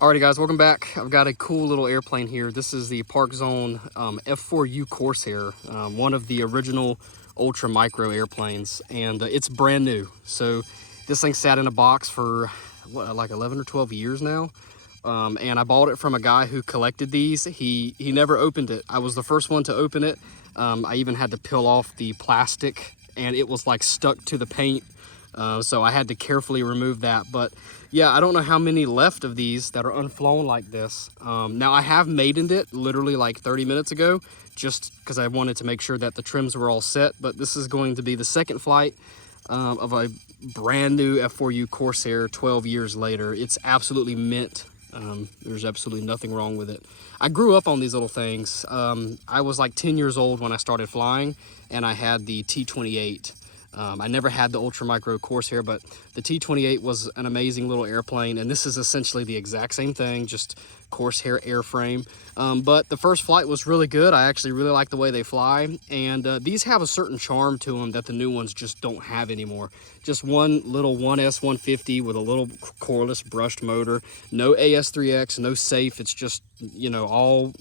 Alrighty guys, welcome back. I've got a cool little airplane here. This is the ParkZone F4U Corsair, one of the original ultra micro airplanes, and it's brand new. So this thing sat in a box for what, like 11 or 12 years now. And I bought it from a guy who collected these. He never opened it. I was the first one to open it. I even had to peel off the plastic, and it was like stuck to the paint. So I had to carefully remove that. But yeah, I don't know how many left of these that are unflown like this. Now I have maidened it literally like 30 minutes ago, just because I wanted to make sure that the trims were all set. But this is going to be the second flight of a brand new F4U Corsair 12 years later. It's absolutely mint. There's absolutely nothing wrong with it. I grew up on these little things. I was like 10 years old when I started flying, and I had the T-28. I never had the Ultra Micro Corsair, but the T-28 was an amazing little airplane, and this is essentially the exact same thing, just Corsair airframe. But the first flight was really good. I actually really like the way they fly, and these have a certain charm to them that the new ones just don't have anymore. Just one little 1S150 with a little coreless brushed motor, no AS3X, no safe. It's just, you know, all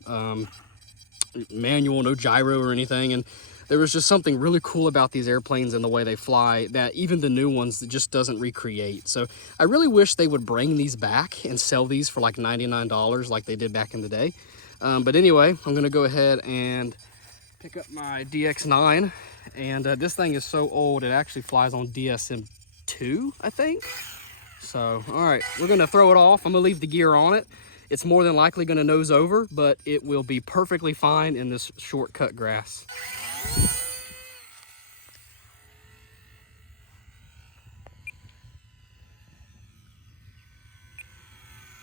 manual, no gyro or anything. And there was just something really cool about these airplanes and the way they fly that even the new ones just doesn't recreate. So I really wish they would bring these back and sell these for like $99 like they did back in the day. But anyway, I'm gonna go ahead and pick up my DX9, and this thing is so old it actually flies on DSM-2, I think. So all right, we're gonna throw it off. I'm gonna leave the gear on it. It's more than likely gonna nose over, but it will be perfectly fine in this shortcut grass.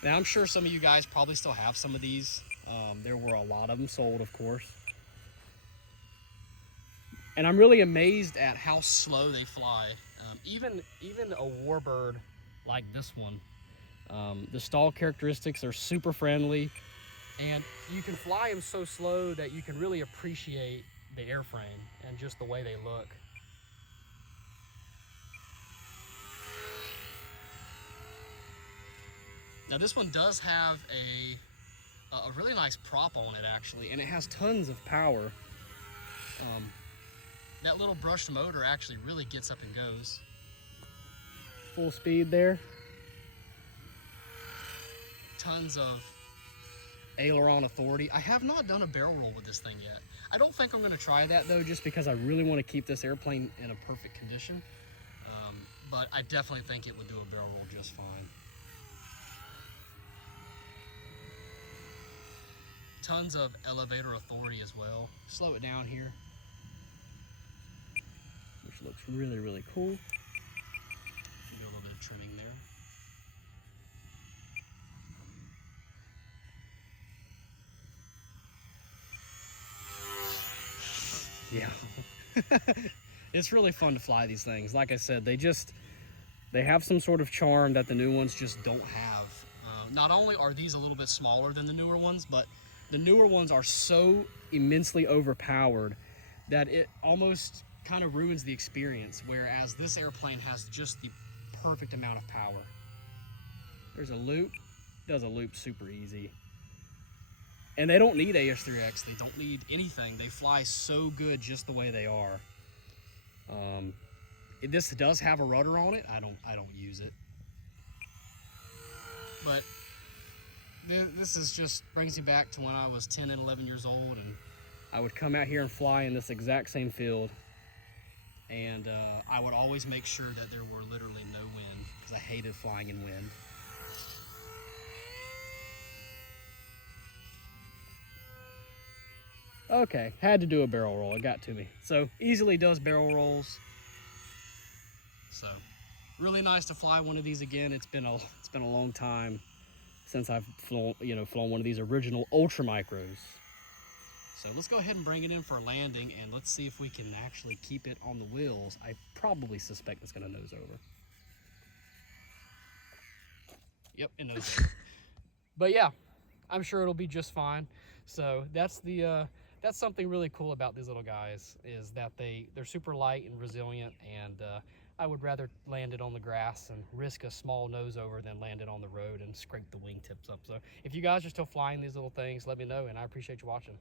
Now I'm sure some of you guys probably still have some of these. There were a lot of them sold, of course. And I'm really amazed at how slow they fly. Even a warbird like this one, the stall characteristics are super friendly, and you can fly them so slow that you can really appreciate the airframe and just the way they look. Now this one does have a really nice prop on it actually, and it has tons of power. That little brushed motor actually really gets up and goes. Full speed there. Tons of aileron authority. I have not done a barrel roll with this thing yet. I don't think I'm going to try that though, just because I really want to keep this airplane in a perfect condition. But I definitely think it would do a barrel roll just fine. Tons of elevator authority as well. Slow it down here, which looks really, really cool. Do a little bit of trimming there. Yeah. It's really fun to fly these things. Like I said, they have some sort of charm that the new ones just don't have. Not only are these a little bit smaller than the newer ones, but the newer ones are so immensely overpowered that it almost kind of ruins the experience, whereas this airplane has just the perfect amount of power. There's a loop, does a loop super easy. And they don't need AS3X, they don't need anything. They fly so good just the way they are. This does have a rudder on it. I don't use it. But this is just brings me back to when I was 10 and 11 years old, and I would come out here and fly in this exact same field, and I would always make sure that there were literally no wind, because I hated flying in wind. Okay, had to do a barrel roll, it got to me. So easily does barrel rolls. So really nice to fly one of these again. It's been a long time since I've flown one of these original ultra micros. So let's go ahead and bring it in for a landing, and let's see if we can actually keep it on the wheels. I probably suspect it's gonna nose over. Yep, it knows over. But yeah, I'm sure it'll be just fine. So that's something really cool about these little guys, is that they're super light and resilient, and I would rather land it on the grass and risk a small nose over than land it on the road and scrape the wingtips up. So if you guys are still flying these little things, let me know, and I appreciate you watching.